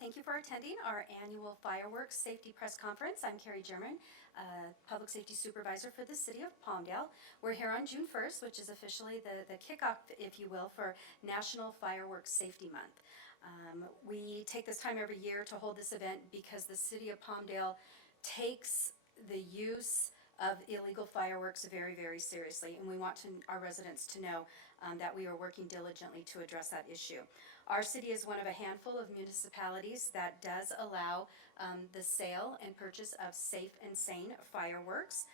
Thank you for attending our annual Fireworks Safety Press Conference. I'm Carrie German, Public Safety Supervisor for the City of Palmdale. We're here on June 1st, which is officially the kickoff, if you will, for National Fireworks Safety Month. We take this time every year to hold this event because the City of Palmdale takes the use of illegal fireworks very, very seriously, and we want our residents to know that we are working diligently to address that issue. Our city is one of a handful of municipalities that does allow the sale and purchase of safe and sane fireworks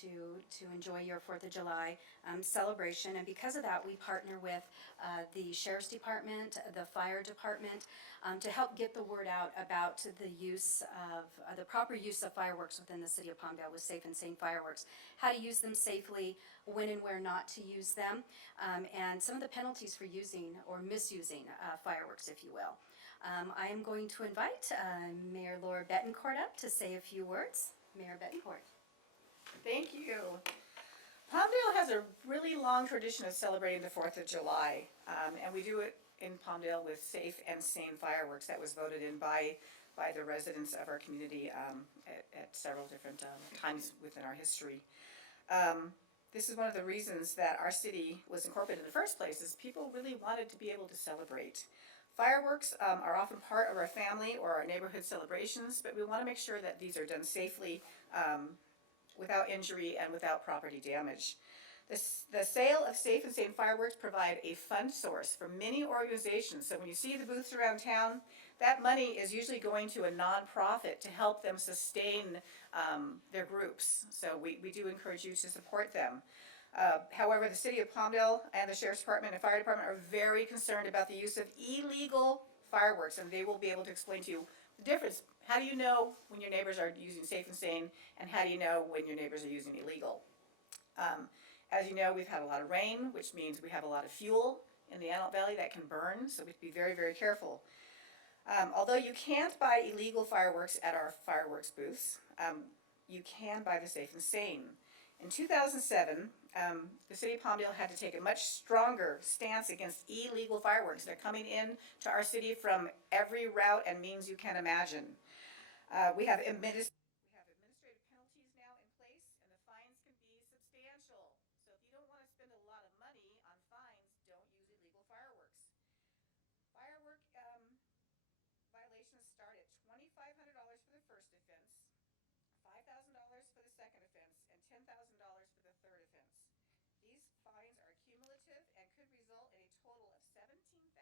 to enjoy your 4th of July celebration. And because of that, we partner with the Sheriff's Department, the Fire Department, to help get the word out about the use of, the proper use of fireworks within the city of Palmdale with safe and sane fireworks, how to use them safely, when and where not to use them, and some of the penalties for using or misusing fireworks, if you will. I am going to invite Mayor Laura Betancourt up to say a few words. Mayor Betancourt. Thank you. Palmdale has a really long tradition of celebrating the 4th of July, and we do it in Palmdale with safe and sane fireworks that was voted in by the residents of our community at several different times within our history. This is one of the reasons that our city was incorporated in the first place, is people really wanted to be able to celebrate. Fireworks are often part of our family or our neighborhood celebrations, but we want to make sure that these are done safely, without injury and without property damage. The sale of safe and sane fireworks provide a fund source for many organizations. So when you see the booths around town, that money is usually going to a nonprofit to help them sustain their groups. So we do encourage you to support them. However, the City of Palmdale and the Sheriff's Department and Fire Department are very concerned about the use of illegal fireworks, and they will be able to explain to you the difference. How do you know when your neighbors are using safe and sane, and how do you know when your neighbors are using illegal? As you know, we've had a lot of rain, which means we have a lot of fuel in the Antelope Valley that can burn, so we have to be very, very careful. Although you can't buy illegal fireworks at our fireworks booths, you can buy the safe and sane. In 2007, the City of Palmdale had to take a much stronger stance against illegal fireworks. They're coming in to our city from every route and means you can imagine. We have administrative penalties now in place, and the fines can be substantial. So if you don't want to spend a lot of money on fines, don't use illegal fireworks. Firework violations start at $2,500 for the first offense, $5,000 for the second offense, and $10,000 for the third offense. These fines are cumulative and could result in a total of $17,500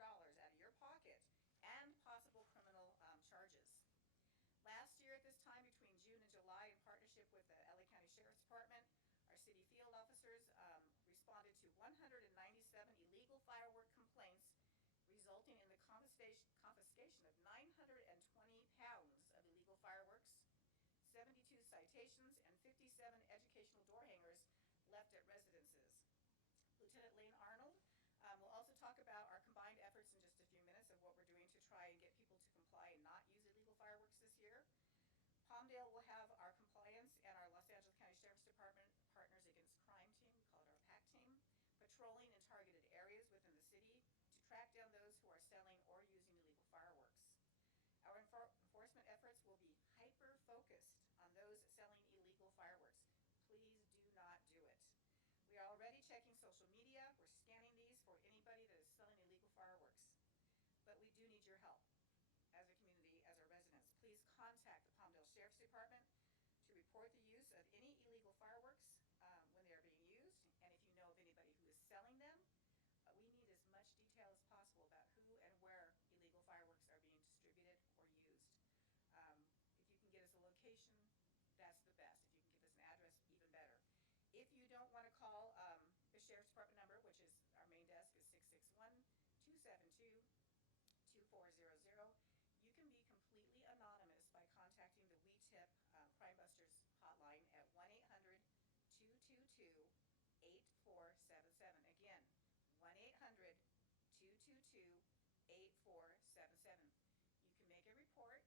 out of your pocket and possible criminal charges. Last year at this time, between June and July, in partnership with the LA County Sheriff's Department, our city field officers responded to 197 illegal firework complaints, resulting in the confiscation of 920 pounds of illegal fireworks, 72 citations, and 57 educational door hangers left at residences. Lieutenant Lane Arnold will also talk about our combined efforts in just a few minutes of what we're doing to try and get people to comply and not use illegal fireworks this year. Palmdale will have our compliance and our Los Angeles County Sheriff's Department Partners Against Crime team, we call it our PAC team, patrolling in targeted areas within the city to track down those who are selling or using illegal fireworks. Our enforcement efforts will be hyper-focused on those selling illegal fireworks. Please do not do it. We are already checking social media. We're scanning these for anybody that is selling illegal fireworks. But we do need your help as a community, as our residents. Please contact the Palmdale Sheriff's Department to report the use of any illegal fireworks when they are being used. And if you know of anybody who is selling them, we need as much detail as possible about who and where illegal fireworks are being distributed or used. If you can get us a location, that's the best. If you can give us an address, even better. If you don't want to call the Sheriff's Department number, which is our main desk is 661-272-2400, you can be completely anonymous by contacting the We Tip Crime Busters hotline at 1-800-222-8477. Again, 1-800-222-8477. You can make a report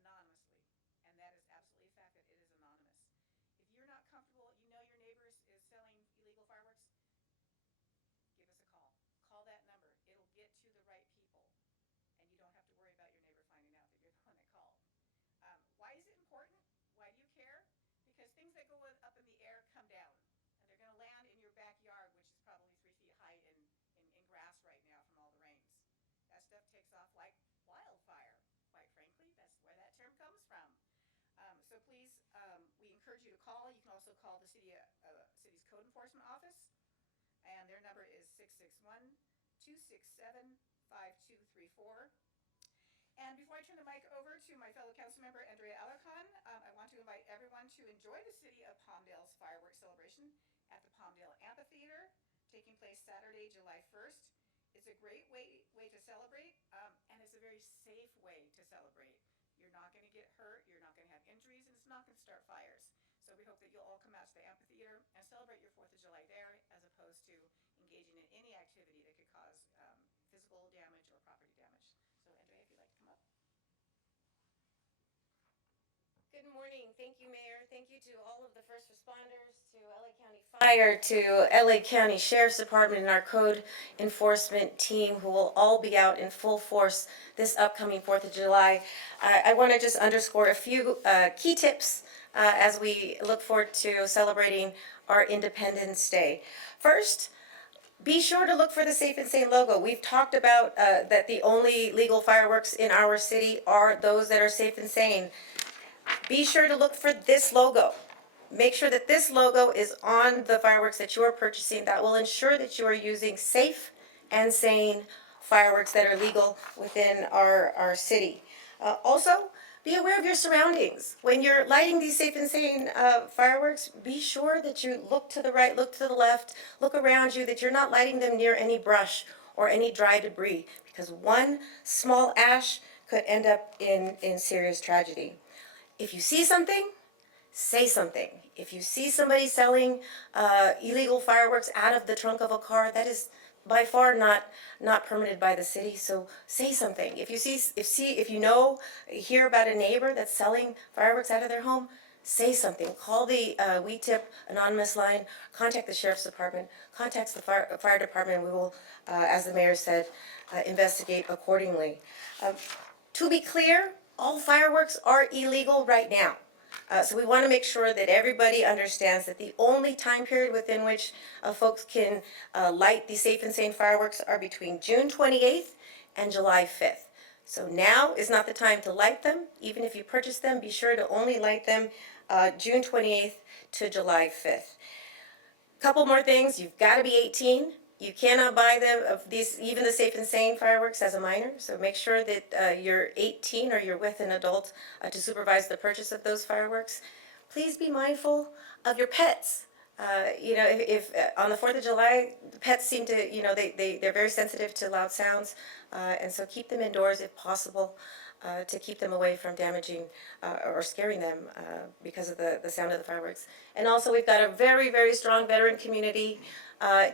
anonymously, and that is absolutely a fact that it is anonymous. If you're not comfortable, you know your neighbor is selling illegal fireworks, give us a call. Call that number. It'll get to the fireworks off like wildfire. Quite frankly, that's where that term comes from. So please, we encourage you to call. You can also call the city's code enforcement office, and their number is 661-267-5234. And before I turn the mic over to my fellow council member, Andrea Alarcon, I want to invite everyone to enjoy the City of Palmdale's fireworks celebration at the Palmdale Amphitheater, taking place Saturday, July 1st. It's a great way to celebrate, and it's a very safe way to celebrate. You're not going to get hurt, you're not going to have injuries, and it's not going to start fires. So we hope that you'll all come out to the amphitheater and celebrate your 4th of July there, as opposed to engaging in any activity that could cause physical damage or property damage. So Andrea, if you'd like to come up. Good morning. Thank you, Mayor. Thank you to all of the first responders, to LA County Fire, to LA County Sheriff's Department, and our code enforcement team, who will all be out in full force this upcoming 4th of July. I want to just underscore a few key tips as we look forward to celebrating our Independence Day. First, be sure to look for the Safe and Sane logo. We've talked about that the only legal fireworks in our city are those that are safe and sane. Be sure to look for this logo. Make sure that this logo is on the fireworks that you are purchasing. That will ensure that you are using safe and sane fireworks that are legal within our city. Also, be aware of your surroundings. When you're lighting these safe and sane fireworks, be sure that you look to the right, look to the left, look around you, that you're not lighting them near any brush or any dry debris, because one small ash could end up in serious tragedy. If you see something, say something. If you see somebody selling illegal fireworks out of the trunk of a car, that is by far not permitted by the city. So say something. If you hear about a neighbor that's selling fireworks out of their home, say something. Call the We Tip anonymous line. Contact the sheriff's department. Contact the fire department. We will, as the mayor said, investigate accordingly. To be clear, all fireworks are illegal right now. So we want to make sure that everybody understands that the only time period within which folks can light the safe and sane fireworks are between June 28th and July 5th. So now is not the time to light them. Even if you purchase them, be sure to only light them June 28th to July 5th. Couple more things. You've got to be 18. You cannot buy them, even the safe and sane fireworks, as a minor. So make sure that you're 18 or you're with an adult to supervise the purchase of those fireworks. Please be mindful of your pets. If on the 4th of July, the pets seem to, they're very sensitive to loud sounds, and so keep them indoors if possible, to keep them away from damaging or scaring them because of the sound of the fireworks. And also, we've got a very, very strong veteran community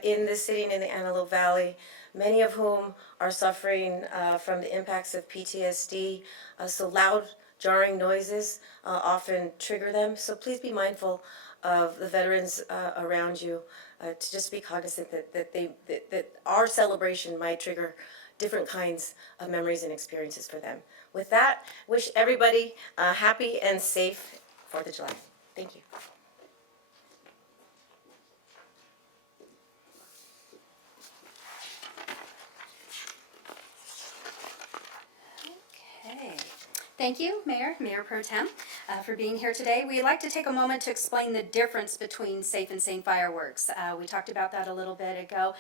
in the city and in the Antelope Valley, many of whom are suffering from the impacts of PTSD. So loud, jarring noises often trigger them. So please be mindful of the veterans around you, to just be cognizant that our celebration might trigger different kinds of memories and experiences for them. With that, wish everybody a happy and safe 4th of July. Thank you. Okay. Thank you, Mayor Pro Tem, for being here today. We'd like to take a moment to explain the difference between safe and sane fireworks. We talked about that a little bit ago.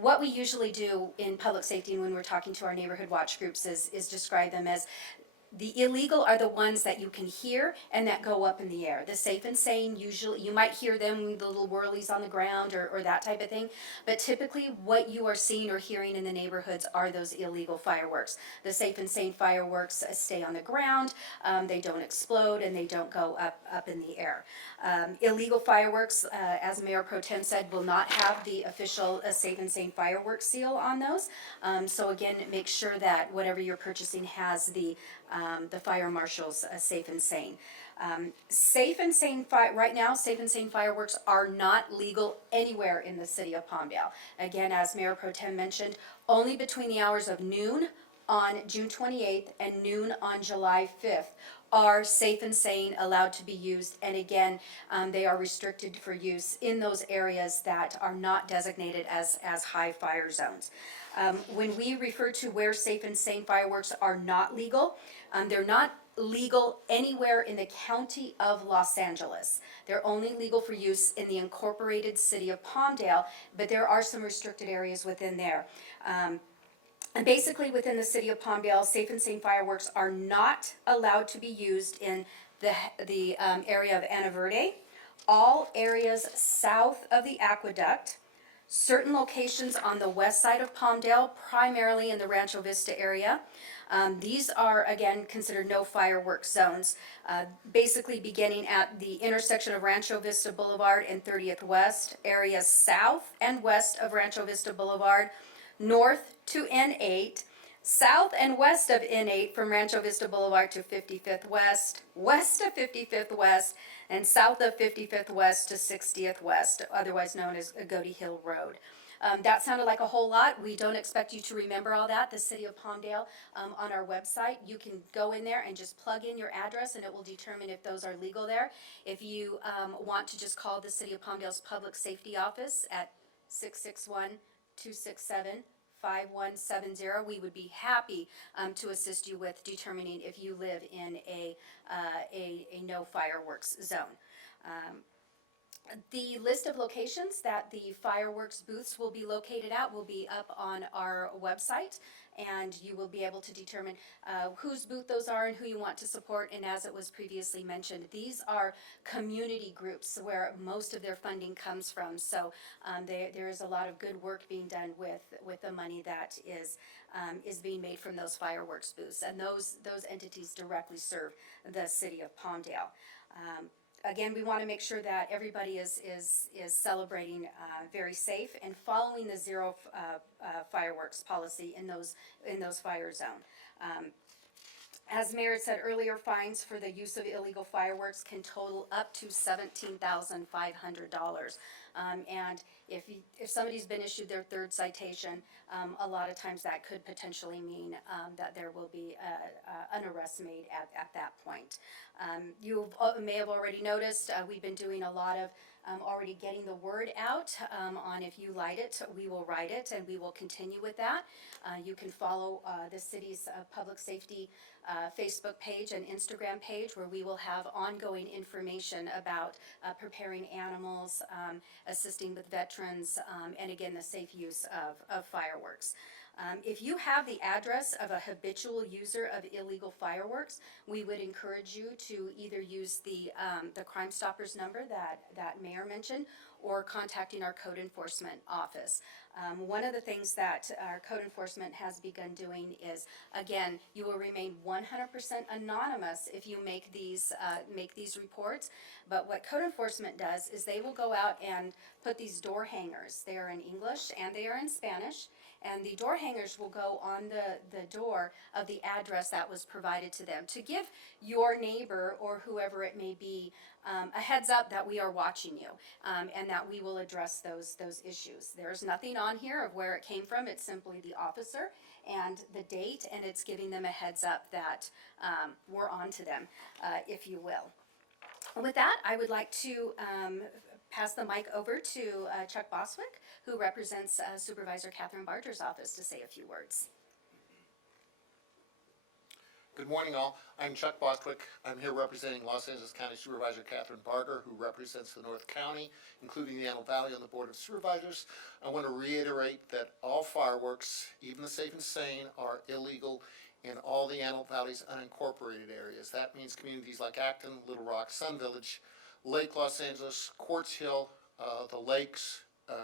What we usually do in public safety and when we're talking to our neighborhood watch groups is describe them as the illegal are the ones that you can hear and that go up in the air. The safe and sane, usually, you might hear them, the little whirlies on the ground or that type of thing. But typically what you are seeing or hearing in the neighborhoods are those illegal fireworks. The safe and sane fireworks stay on the ground, they don't explode, and they don't go up in the air. Illegal fireworks, as Mayor Pro Tem said, will not have the official safe and sane fireworks seal on those. So again, make sure that whatever you're purchasing has the fire marshal's safe and sane. Right now, safe and sane fireworks are not legal anywhere in the city of Palmdale. Again, as Mayor Pro Tem mentioned, only between the hours of noon on June 28th and noon on July 5th are safe and sane, allowed to be used. And again, they are restricted for use in those areas that are not designated as high fire zones. When we refer to where safe and sane fireworks are not legal, they're not legal anywhere in the county of Los Angeles. They're only legal for use in the incorporated city of Palmdale, but there are some restricted areas within there. And basically, within the city of Palmdale, safe and sane fireworks are not allowed to be used in the area of Ana Verde, all areas south of the aqueduct, certain locations on the west side of Palmdale, primarily in the Rancho Vista area. These are, again, considered no fireworks zones, basically beginning at the intersection of Rancho Vista Boulevard and 30th West, areas south and west of Rancho Vista Boulevard, north to N8, south and west of N8 from Rancho Vista Boulevard to 55th West, west of 55th West, and south of 55th West to 60th West, otherwise known as Agodi Hill Road. That sounded like a whole lot. We don't expect you to remember all that. The City of Palmdale, on our website, you can go in there and just plug in your address and it will determine if those are legal there. If you want to just call the City of Palmdale's Public Safety Office at 661-267-5170, we would be happy to assist you with determining if you live in a no fireworks zone. The list of locations that the fireworks booths will be located at will be up on our website, and you will be able to determine whose booth those are and who you want to support. And as it was previously mentioned, these are community groups where most of their funding comes from. So there is a lot of good work being done with the money that is being made from those fireworks booths, and those entities directly serve the city of Palmdale. Again, we want to make sure that everybody is celebrating very safe and following the zero fireworks policy in those fire zone. As Mayor said earlier, fines for the use of illegal fireworks can total up to $17,500. And if somebody's been issued their third citation, a lot of times that could potentially mean that there will be an arrest made at that point. You may have already noticed we've been doing a lot of already getting the word out on if you light it, we will write it, and we will continue with that. You can follow the city's public safety Facebook page and Instagram page, where we will have ongoing information about preparing animals, assisting with veterans, and again, the safe use of fireworks. If you have the address of a habitual user of illegal fireworks, we would encourage you to either use the Crime Stoppers number that Mayor mentioned, or contacting our code enforcement office. One of the things that our code enforcement has begun doing is, again, you will remain 100% anonymous if you make these reports. But what code enforcement does is they will go out and put these door hangers. They are in English and they are in Spanish. And the door hangers will go on the door of the address that was provided to them, to give your neighbor or whoever it may be a heads up that we are watching you, and that we will address those issues. There's nothing on here of where it came from. It's simply the officer and the date, and it's giving them a heads up that we're on to them, if you will. With that, I would like to pass the mic over to Chuck Boswick, who represents Supervisor Catherine Barger's office, to say a few words. Good morning, all. I'm Chuck Boswick. I'm here representing Los Angeles County Supervisor Catherine Barger, who represents the North County, including the Antelope Valley, on the Board of Supervisors. I want to reiterate that all fireworks, even the safe and sane, are illegal in all the Antelope Valley's unincorporated areas. That means communities like Acton, Little Rock, Sun Village, Lake Los Angeles, Quartz Hill, the lakes,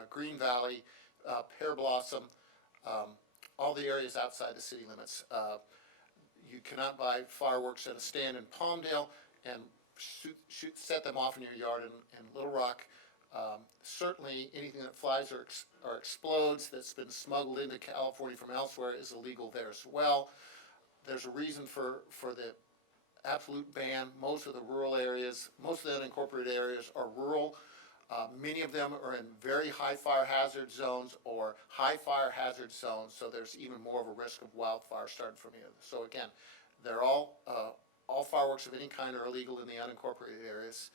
Green Valley, Pear Blossom, all the areas outside the city limits. You cannot buy fireworks at a stand in Palmdale and set them off in your yard in Little Rock. Certainly anything that flies or explodes that's been smuggled into California from elsewhere is illegal there as well. There's a reason for the absolute ban. Most of the rural areas, most of the unincorporated areas are rural. Many of them are in very high fire hazard zones or high fire hazard zones, so there's even more of a risk of wildfire starting from here. So again, they're all fireworks of any kind are illegal in the unincorporated areas.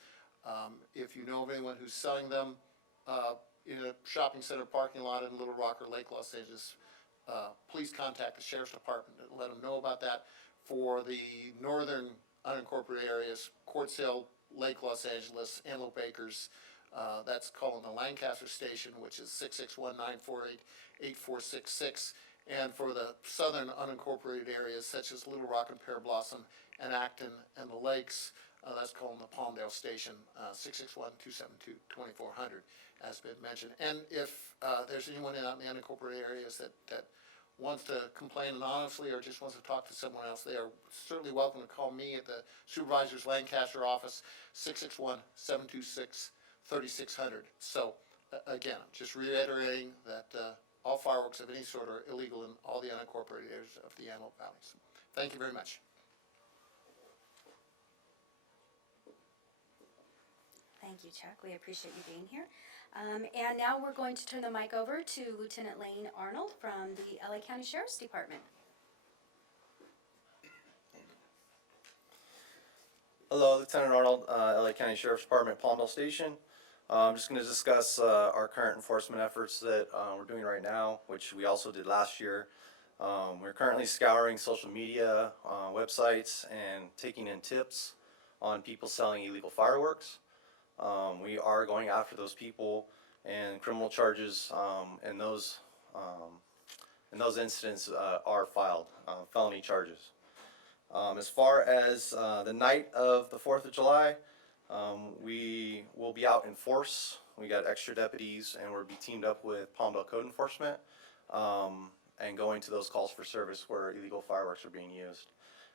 If you know of anyone who's selling them in a shopping center parking lot in Little Rock or Lake Los Angeles, please contact the Sheriff's Department and let them know about that. For the northern unincorporated areas, Court Sale, Lake Los Angeles, Antelope Acres, that's calling the Lancaster Station, which is 661-948-8466. And for the southern unincorporated areas, such as Little Rock and Pear Blossom and Acton and the Lakes, that's calling the Palmdale Station, 661-272-2400, as been mentioned. And if there's anyone out in the unincorporated areas that wants to complain anonymously or just wants to talk to someone else, they are certainly welcome to call me at the Supervisor's Lancaster office, 661-726-3600. So, again, I'm just reiterating that all fireworks of any sort are illegal in all the unincorporated areas of the Antelope Valley. So, thank you very much. Thank you, Chuck. We appreciate you being here. And now we're going to turn the mic over to Lieutenant Lane Arnold from the LA County Sheriff's Department. Hello, Lieutenant Arnold, LA County Sheriff's Department, Palmdale Station. I'm just going to discuss our current enforcement efforts that we're doing right now, which we also did last year. We're currently scouring social media, websites, and taking in tips on people selling illegal fireworks. We are going after those people, and criminal charges in those incidents are filed, felony charges. As far as the night of the 4th of July, we will be out in force. We got extra deputies, and we'll be teamed up with Palmdale Code Enforcement and going to those calls for service where illegal fireworks are being used.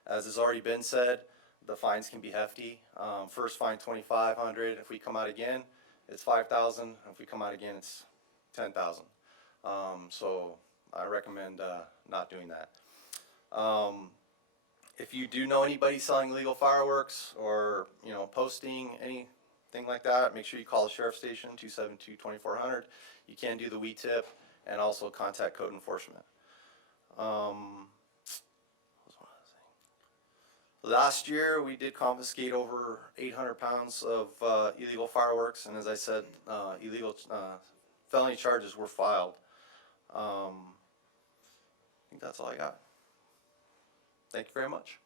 As has already been said, the fines can be hefty. First fine $2,500. If we come out again, it's $5,000. If we come out again, it's $10,000. So I recommend not doing that. If you do know anybody selling illegal fireworks or posting anything like that, make sure you call the sheriff's station 272-2400. You can do the WE tip and also contact code enforcement. Last year we did confiscate over 800 pounds of illegal fireworks, and as I said, felony charges were filed. I think that's all I got. Thank you very much.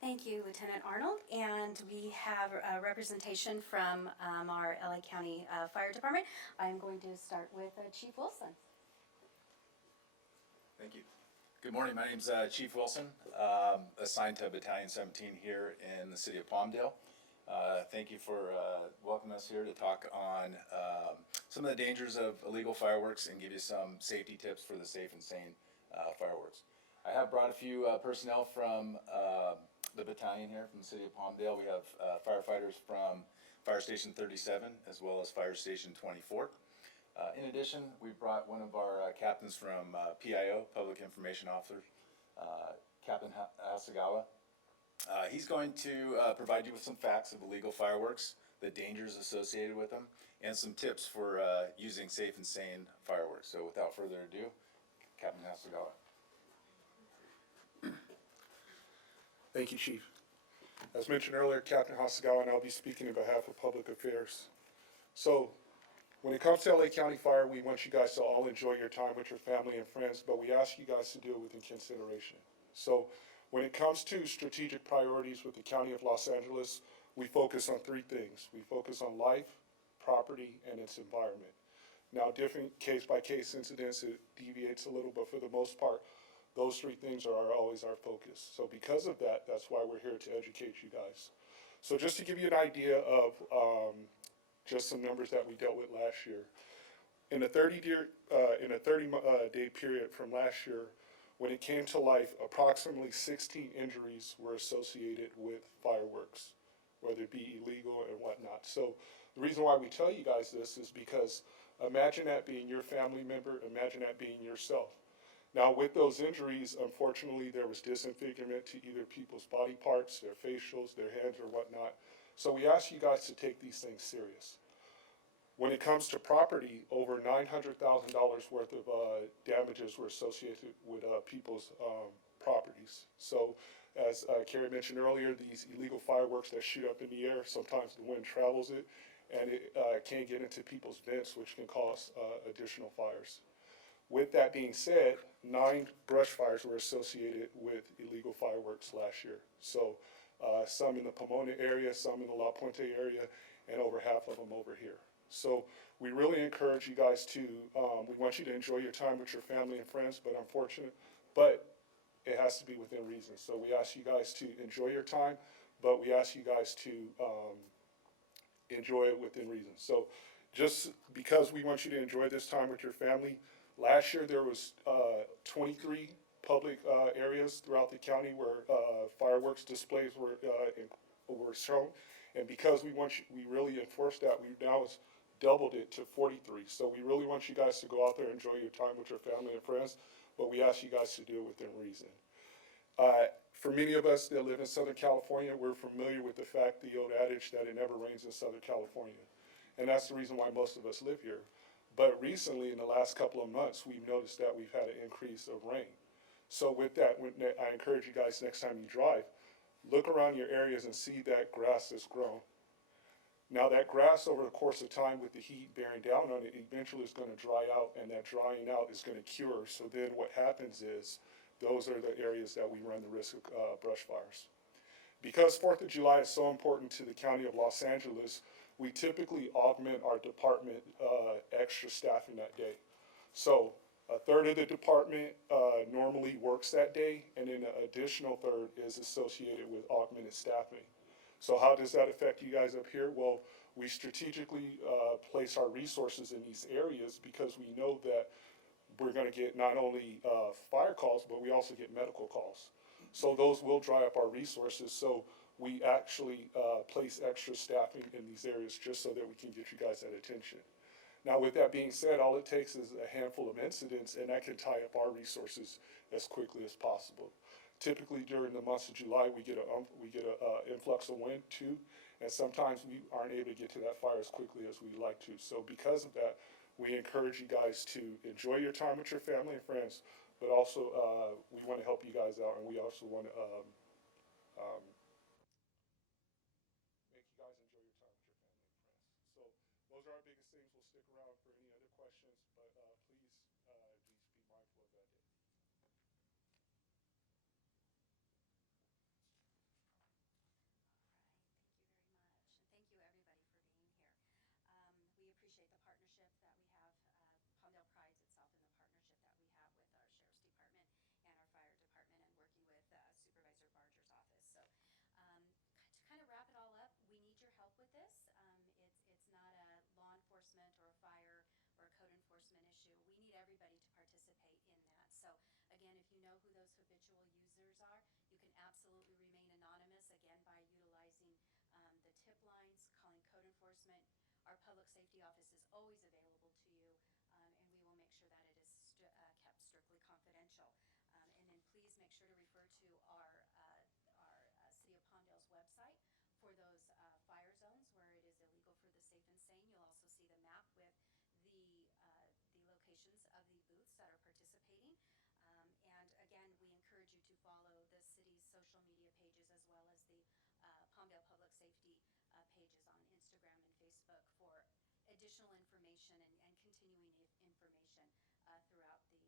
Thank you, Lieutenant Arnold. And we have a representation from our LA County Fire Department. I'm going to start with Chief Wilson. Thank you. Good morning. My name's Chief Wilson, assigned to Battalion 17 here in the city of Palmdale. Thank you for welcoming us here to talk on some of the dangers of illegal fireworks and give you some safety tips for the safe and sane fireworks. I have brought a few personnel from the battalion here from the city of Palmdale. We have firefighters from Fire Station 37 as well as Fire Station 24. In addition, we brought one of our captains from PIO, Public Information Officer, Captain Hasegawa. He's going to provide you with some facts of illegal fireworks, the dangers associated with them, and some tips for using safe and sane fireworks. So without further ado, Captain Hasegawa. Thank you, Chief. As mentioned earlier, Captain Hasegawa and I'll be speaking on behalf of Public Affairs. So, when it comes to LA County Fire, we want you guys to all enjoy your time with your family and friends, but we ask you guys to do it within consideration. So, when it comes to strategic priorities with the County of Los Angeles, we focus on three things. We focus on life, property, and its environment. Now, different case-by-case incidents, it deviates a little, but for the most part, those three things are always our focus. So because of that, that's why we're here to educate you guys. So just to give you an idea of just some numbers that we dealt with last year. In a 30-day period from last year, when it came to life, approximately 16 injuries were associated with fireworks, whether it be illegal and whatnot. So the reason why we tell you guys this is because imagine that being your family member, imagine that being yourself. Now, with those injuries, unfortunately, there was disfigurement to either people's body parts, their facials, their heads, or whatnot. So we ask you guys to take these things serious. When it comes to property, over $900,000 worth of damages were associated with people's properties. So, as Carrie mentioned earlier, these illegal fireworks that shoot up in the air, sometimes the wind travels it, and it can get into people's vents, which can cause additional fires. With that being said, 9 brush fires were associated with illegal fireworks last year. So, some in the Pomona area, some in the La Puente area, and over half of them over here. So we really encourage you guys to, we want you to enjoy your time with your family and friends, but it has to be within reason. So we ask you guys to enjoy your time, but we ask you guys to enjoy it within reason. So just because we want you to enjoy this time with your family, last year there was 23 public areas throughout the county where fireworks displays were shown. And because we really enforced that, we now doubled it to 43. So we really want you guys to go out there and enjoy your time with your family and friends, but we ask you guys to do it within reason. For many of us that live in Southern California, we're familiar with the fact, the old adage that it never rains in Southern California. And that's the reason why most of us live here. But recently, in the last couple of months, we've noticed that we've had an increase of rain. So with that, I encourage you guys, next time you drive, look around your areas and see that grass has grown. Now that grass, over the course of time with the heat bearing down on it, eventually is going to dry out, and that drying out is going to cure. So then what happens is, those are the areas that we run the risk of brush fires. Because 4th of July is so important to the county of Los Angeles, we typically augment our department extra staffing that day. So a third of the department normally works that day, and then an additional third is associated with augmented staffing. So how does that affect you guys up here? Well, we strategically place our resources in these areas because we know that we're going to get not only fire calls, but we also get medical calls. So those will dry up our resources. So we actually place extra staffing in these areas just so that we can get you guys that attention. Now, with that being said, all it takes is a handful of incidents, and that can tie up our resources as quickly as possible. Typically, during the months of July, we get a influx of wind too, and sometimes we aren't able to get to that fire as quickly as we'd like to. So, because of that, we encourage you guys to enjoy your time with your family and friends, but also we want to help you guys out, and we also want to make you guys enjoy your time with your family and friends. So, those are our biggest things. We'll stick around for any other questions, but please just be mindful of that day. Thank you very much, and thank you everybody for being here. We appreciate the partnership that we have. Palmdale prides itself in the partnership that we have with our Sheriff's Department and our Fire Department, and working with Supervisor Barger's office. So to kind of wrap it all up, we need your help with this. It's not a law enforcement or a fire or a code enforcement issue. We need everybody to participate in that. So again, if you know who those habitual users are, you can absolutely remain anonymous, again, by utilizing the tip lines, calling code enforcement. Our public safety office is always available to you, and we will make sure that it is kept strictly confidential. And then please make sure to refer to our City of Palmdale's website for those fire zones where it is illegal for the safe and sane. You'll also see the map with the locations of the booths that are participating. And again, we encourage you to follow the city's social media pages as well as the Palmdale Public Safety pages on Instagram and Facebook for additional information and continuing information throughout the